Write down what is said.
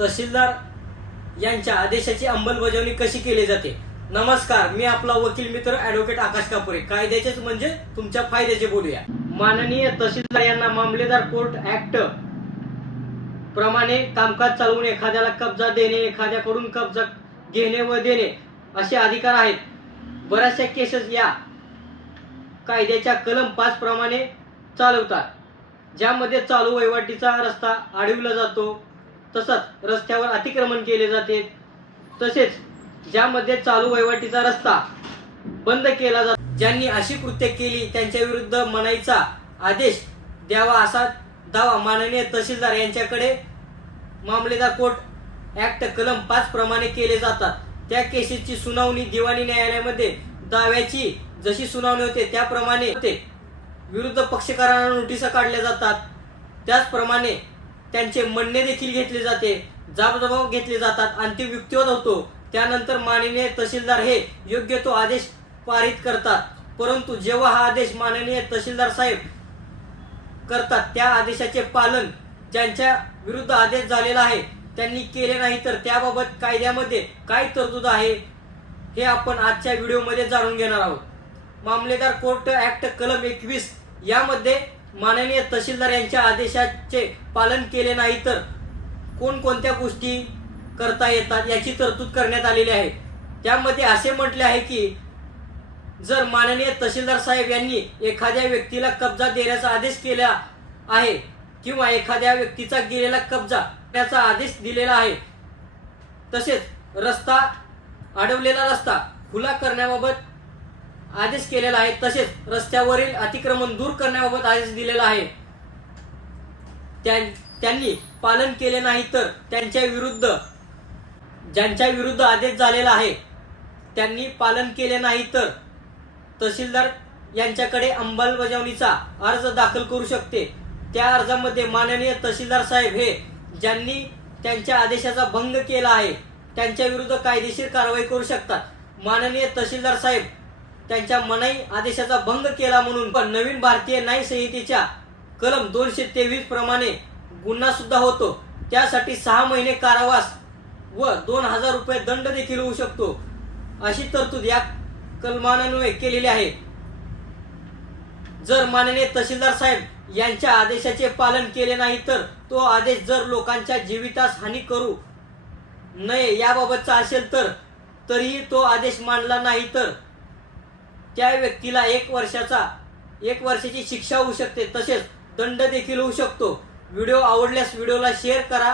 तहसीलदार यांच्या आदेशाची अंमलबजावणी कशी केली जाते? नमस्कार मी आपला वकील मित्र ऍडव्होकेट आकाश कापुरे. कायद्याचेच म्हणजे तुमच्या फायद्याचे बोलूया. माननीय तहसीलदार यांना मामलेदार कोर्ट ऍक्ट प्रमाणे कामकाज चालवून एखाद्याला कब्जा देणे एखाद्याकडून कब्जा घेणे व देणे असे अधिकार आहेत. बऱ्याचशा केसेस या कायद्याच्या कलम पाच प्रमाणे चालवतात. ज्यामध्ये चालू वहिवाटीचा रस्ता अडविला जातो तसंच रस्त्यावर अतिक्रमण केले जाते. तसेच ज्यामध्ये चालू वहिवाटीचा रस्ता बंद केला जातो ज्यांनी अशी कृत्य केली त्यांच्या विरुद्ध मनाईचा आदेश द्यावा असा दावा माननीय तहसीलदार यांच्याकडे मामलेदार कोर्ट ऍक्ट कलम पाच प्रमाणे केले जातात. त्या केसेसची सुनावणी दिवाणी न्यायालयामध्ये दाव्याची जशी सुनावणी होते त्याप्रमाणे होते. विरुद्ध पक्षकारांना नोटिसा काढल्या जातात. त्याचप्रमाणे त्यांचे म्हणणे देखील घेतले जाते. जाबजबाब घेतले जातात आणि ते युक्तिवाद होतो. त्यानंतर माननीय तहसीलदार हे योग्य तो आदेश पारित करतात. परंतु जेव्हा हा आदेश माननीय तहसीलदार साहेब करतात त्या आदेशाचे पालन ज्यांच्या विरुद्ध आदेश झालेला आहे त्यांनी केले नाही तर त्याबाबत कायद्यामध्ये काय तरतूद आहे हे आपण आजच्या व्हिडिओमध्ये जाणून घेणार आहोत. मामलेदार कोर्ट ऍक्ट कलम एकवीस यामध्ये माननीय तहसीलदार यांच्या आदेशाचे पालन केले नाही तर कोणकोणत्या गोष्टी करता येतात याची तरतूद करण्यात आलेली आहे. त्यामध्ये असे म्हटले आहे की जर माननीय तहसीलदार साहेब यांनी एखाद्या व्यक्तीला कब्जा देण्याचा आदेश केला आहे किंवा एखाद्या व्यक्तीचा गेलेला कब्जा त्याचा आदेश दिलेला आहे तसेच रस्ता अडवलेला रस्ता खुला करण्याबाबत आदेश केलेला आहे. तसेच रस्त्यावरील अतिक्रमण दूर करण्याबाबत आदेश दिलेला आहे. त्यांनी पालन केले नाही तर त्यांच्या विरुद्ध ज्यांच्या विरुद्ध आदेश झालेला आहे त्यांनी पालन केले नाही तर तहसीलदार यांच्याकडे अंमलबजावणीचा अर्ज दाखल करू शकते. त्या अर्जामध्ये माननीय तहसीलदार साहेब हे ज्यांनी त्यांच्या आदेशाचा भंग केला आहे त्यांच्या विरुद्ध कायदेशीर कारवाई करू शकतात. माननीय तहसीलदार साहेब त्यांच्या मनाई आदेशाचा भंग केला म्हणून. पण नवीन भारतीय न्याय संहितेच्या कलम दोनशे तेवीस प्रमाणे गुन्हा सुद्धा होतो. त्यासाठी सहा महिने कारावास व दोन हजार रुपये दंड देखील होऊ शकतो. अशी तरतूद या कलमान्वये केलेली आहे. जर माननीय तहसीलदार साहेब यांच्या आदेशाचे पालन केले नाही तर तो आदेश जर लोकांच्या जीवितास हानी करू नये याबाबतचा असेल तर तरीही तो आदेश मानला नाही तर त्या व्यक्तीला एक वर्षाचा एक वर्षाची शिक्षा होऊ शकते. तसेच दंड देखील होऊ शकतो. व्हिडिओ आवडल्यास व्हिडिओला शेअर करा.